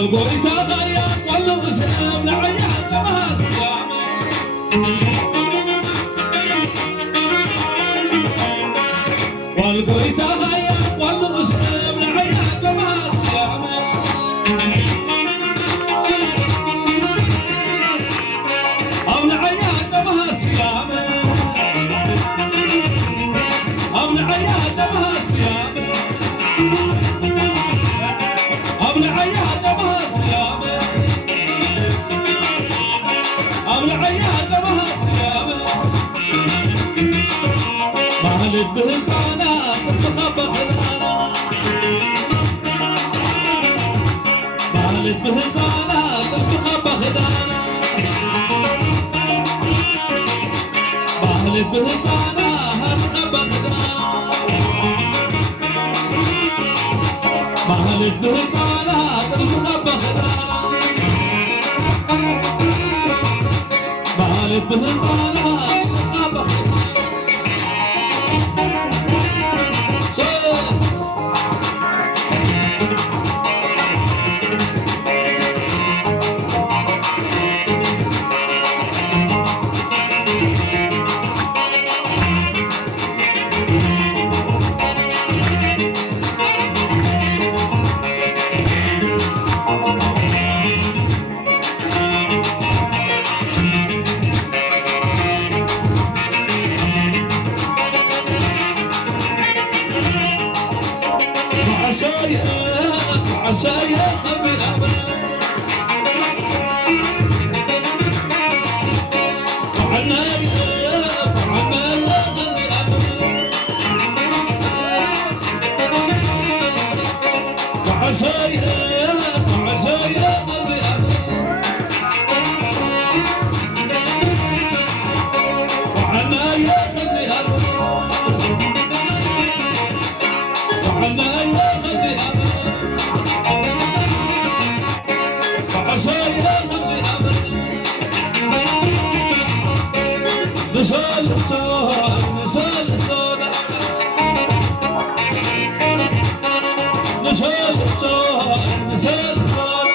والقويتا غيا قلو شام لعيا كما سلامة والقويتا غيا قلو شام لعيا كما سلامة أم لعيا كما سلامة أم لعيا كما سلامة أم لعيا كما سلامة أم لعيا كما سلامة مهلت بهزانا تتخبط الأنا مهلت بهزانا تتخبط الأنا مهلت بهزانا تتخبط الأنا مهلت بهزانا تتخبط الأنا مهلت بهزانا تتخبط الأنا عشايا خبي الأمان فعنا فعنا خبي الأمان فعشايا خبي الأمان فعنا يا خبي الأمان فعنا يا خبي الأمان نسال الصوت نسال الصوت نسال الصوت نسال الصوت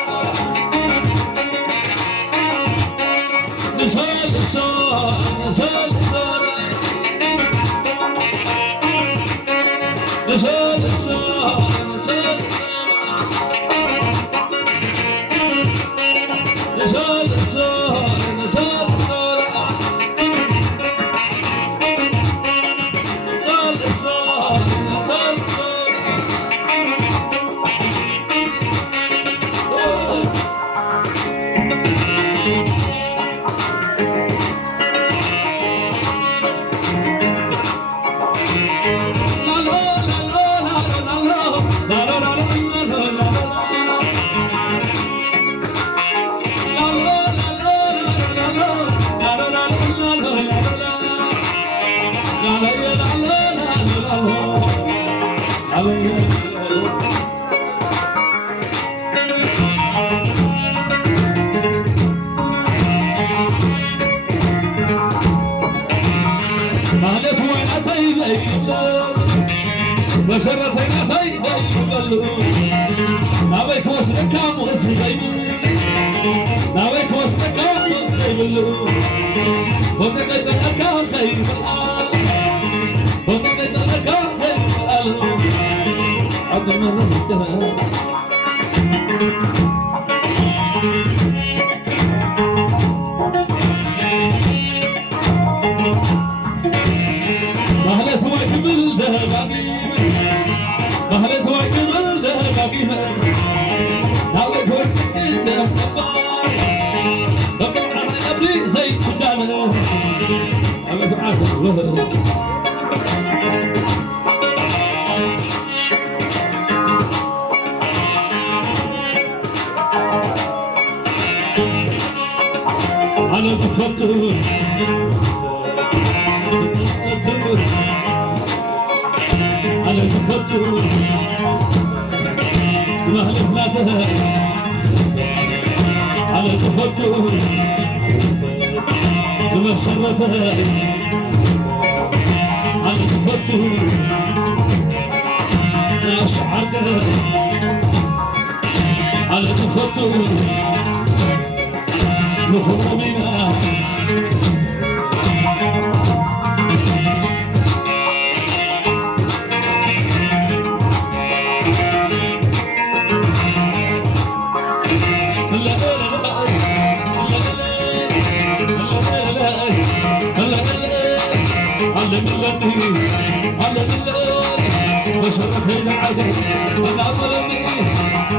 نسال الصوت نسال الصوت نسال الصوت نسال نسال الصوت نسال بشرتنا ثي يقولون ناويك وسلك مغزي ناويك وسلك مغزي يقولون وتقيت لك خير الآن وتقيت لك خير الآن عبد المنزل مهلت ويكمل ذهبي مهلت ويكمل ذهبي ناويك وسلك مغزي طبعا على قبري زي قدامنا عملت عاسل أنا تفرت أنا تفرت مهل ثلاثة أنا تفرت بمشرتها أنا تفرت أشعرتها أنا تفرت شبطوا مخرومنا وشرف العدل انا ظلمي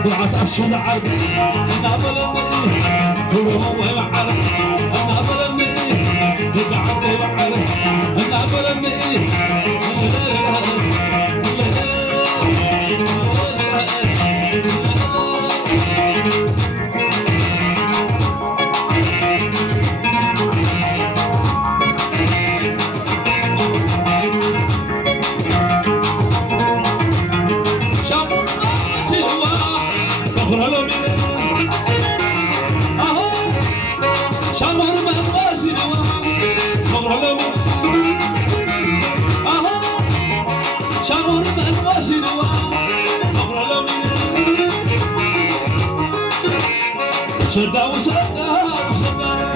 وعطش العدل انا ظلمي وهو معنا انا ظلمي وقعد معنا انا ظلمي شدا وشدا وشدا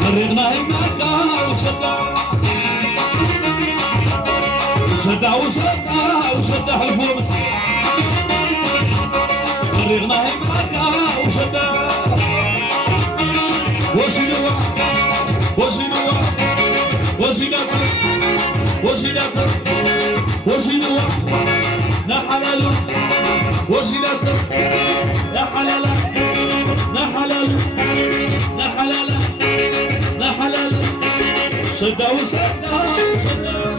طريقنا هناك وشدا شدا وشدا وشدا حلفوا بس طريقنا هناك وشدا وشنوا وشنوا وشنات وشنات وشنوا لا حلال وشنات لا حلال لا حلال لا حلال لا حلال شدا وشدا وشدا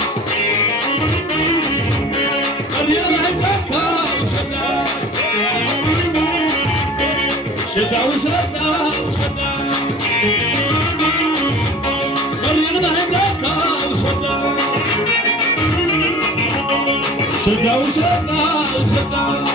اليوم عندك وشدا شدا وشدا وشدا اليوم عندك وشدا شدا وشدا وشدا